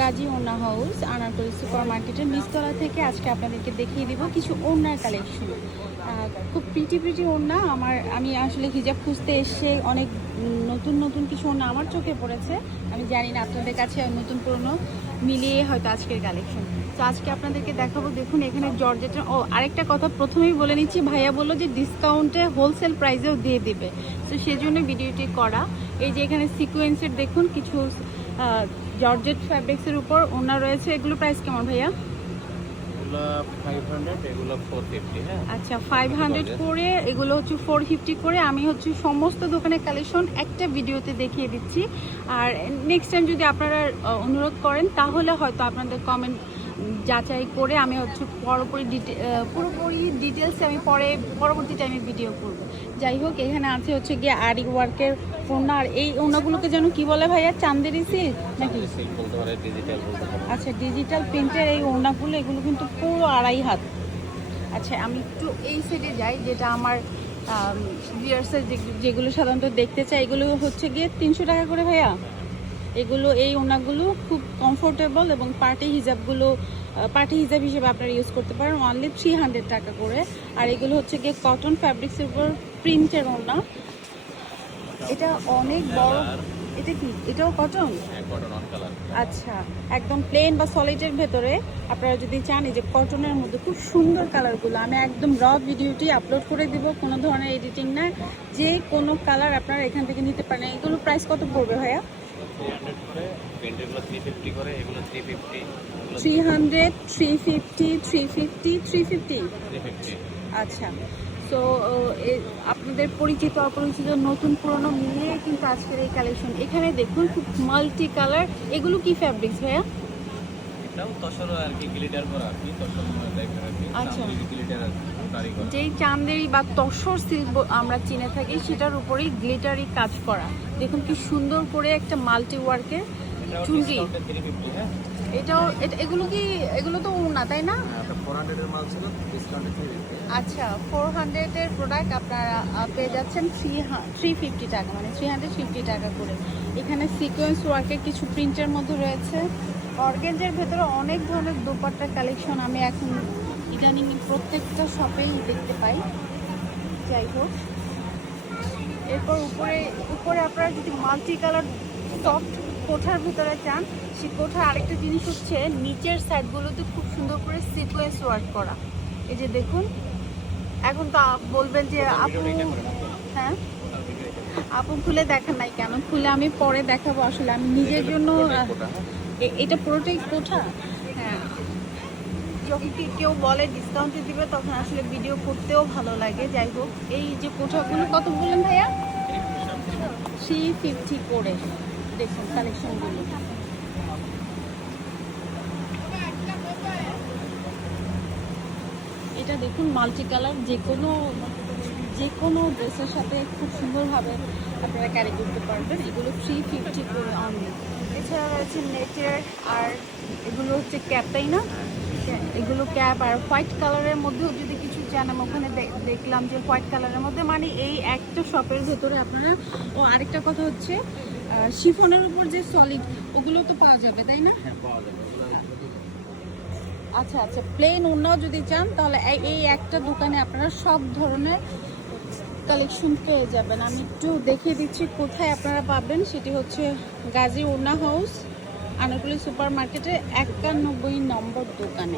গাজী ওনা house, Anarkali super মার্কেটের নিচতলা থেকে আজকে আপনাদেরকে দেখিয়ে দিব কিছু ওড়নার কালেকশন। খুব প্রিটি প্রিটি ওড়না আমার, আমি আসলে হিজাব খুঁজতে এসে অনেক নতুন নতুন কিছু ওড়না আমার চোখে পড়েছে। আমি জানি না আপনাদের কাছে নতুন পুরনো মিলিয়ে হয়তো আজকের কালেকশন। তো আজকে আপনাদেরকে দেখাবো, দেখুন এখানে জর্জেটের ও, আরেকটা কথা প্রথমেই বলে নিচ্ছি, ভাইয়া বলল যে ডিসকাউন্টে হোলসেল প্রাইসেও দিয়ে দিবে। তো সেজন্য ভিডিওটি করা। এই যে এখানে সিকোয়েন্সের দেখুন কিছু জর্জেট ফ্যাব্রিক্সের উপর ওনা রয়েছে এগুলো প্রাইস কেমন ভাইয়া? হ্যাঁ। আচ্ছা ফাইভ হান্ড্রেড করে এগুলো হচ্ছে ফোর ফিফটি করে। আমি হচ্ছে সমস্ত দোকানের কালেকশন একটা ভিডিওতে দেখিয়ে দিচ্ছি। আর নেক্সট টাইম যদি আপনারা অনুরোধ করেন তাহলে হয়তো আপনাদের কমেন্ট যাচাই করে আমি হচ্ছে পুরোপুরি ডিটে- পুরোপুরি ডিটেলসে আমি পরে, পরবর্তী টাইমে ভিডিও করব। যাই হোক, এখানে আছে হচ্ছে গিয়ে আরি ওয়ার্কের ওনা আর এই ওনাগুলোকে যেন কি বলে ভাইয়া? চান্দেরি সিল্ক নাকি? আচ্ছা ডিজিটাল প্রিন্টের এই ওনাগুলো এগুলো কিন্তু পুরো আড়াই হাত। আচ্ছা আমি একটু এই সাইডে যাই, যেটা আমার ভিউয়ার্সের যেগুলো সাধারণত দেখতে চাই এগুলো হচ্ছে গিয়ে তিনশো টাকা করে ভাইয়া। এগুলো এই ওনাগুলো খুব কমফোর্টেবল এবং পার্টি হিজাবগুলো পার্টি হিজাব হিসেবে আপনারা ইউজ করতে পারেন। অনলি থ্রি হান্ড্রেড টাকা করে। আর এগুলো হচ্ছে গিয়ে কটন ফ্যাব্রিক্সের উপর প্রিন্টের ওড়না। এটা অনেক বড় এটা কি? এটাও কটন হ্যাঁ আচ্ছা একদম প্লেন বা সলিডের ভেতরে আপনারা যদি চান এই যে কটনের মধ্যে খুব সুন্দর কালারগুলো আমি একদম র ভিডিওটি আপলোড করে দিব কোনো ধরনের এডিটিং না। যে কোনো কালার আপনারা এখান থেকে নিতে পারেন। এগুলো প্রাইস কত পড়বে ভাইয়া? Three hundred three fifty three fifty three fifty আচ্ছা তো আপনাদের পরিচিত অপরিচিত নতুন পুরনো মিলিয়ে কিন্তু আজকের এই কালেকশন এখানে দেখুন, খুব মাল্টি কালার এগুলো কি ফ্যাব্রিক্স ভাইয়া? এটাও তসর আর কি গ্লিটার করা আর কি তসর টাইপের আর কি আচ্ছা। গ্লিটার আর যেই চান্দেরি বা তসর সিল্ক আমরা চিনে থাকি সেটার উপরেই গ্লিটারি কাজ করা। দেখুন কি সুন্দর করে একটা মাল্টি ওয়ার্কের চুনরি। হ্যাঁ? এটাও এটা এগুলো কি এগুলো তো না তাই না? হ্যাঁ আচ্ছা ফোর হান্ড্রেডের প্রোডাক্ট আপনারা পেয়ে যাচ্ছেন থ্রি থ্রি ফিফটি টাকা মানে থ্রি হান্ড্রেড ফিফটি টাকা করে। এখানে সিকোয়েন্স ওয়ার্কের কিছু প্রিন্টের মধ্যে রয়েছে। অর্গেঞ্জের ভেতরে অনেক ধরনের দোপাট্টার কালেকশন আমি এখন ইদানিং প্রত্যেকটা শপেই দেখতে পাই। যাই হোক। এরপর উপরে উপরে আপনারা যদি মাল্টি কালার সফট কোঠার ভিতরে চান সেই কোঠার আরেকটা জিনিস হচ্ছে নিচের সাইডগুলোতে খুব সুন্দর করে সিকোয়েন্স ওয়ার্ক করা। এই যে দেখুন এখন তো বলবেন যে আপু হ্যাঁ? আপু খুলে দেখেন নাই কেন? খুলে আমি পরে দেখাবো আসলে। আমি নিজের জন্য এটা পুরোটাই কোঠা হ্যাঁ। যখন কেউ বলে ডিসকাউন্টে দিবে তখন আসলে ভিডিও করতেও ভালো লাগে। যাই হোক এই যে কোঠাগুলো কত বললেন ভাইয়া? থ্রি ফিফটি করে দেখুন কালেকশনগুলো এটা দেখুন মাল্টি কালার যে কোনো যে কোনো ড্রেসের সাথে খুব সুন্দরভাবে আপনারা ক্যারি করতে পারবেন। এগুলো থ্রি ফিফটি করে অনলি এছাড়া রয়েছে নেটের আর এগুলো হচ্ছে ক্যাপ তাই না? এগুলো ক্যাপ আর হোয়াইট কালারের মধ্যেও যদি কিছু চান আমি ওখানে দেখলাম যে হোয়াইট কালারের মধ্যে মানে এই একটা শপের ভেতরে আপনারা ও আরেকটা কথা হচ্ছে শিফনের উপর যে সলিড ওগুলো তো পাওয়া যাবে তাই না? হ্যাঁ আচ্ছা আচ্ছা প্লেন ওনাও যদি চান তাহলে এই একটা দোকানে আপনারা সব ধরনের কালেকশন পেয়ে যাবেন। আমি একটু দেখিয়ে দিচ্ছি কোথায় আপনারা পাবেন। সেটি হচ্ছে গাজী ওনা হাউস আনারকুলি সুপার মার্কেটের একানব্বই নম্বর দোকানে।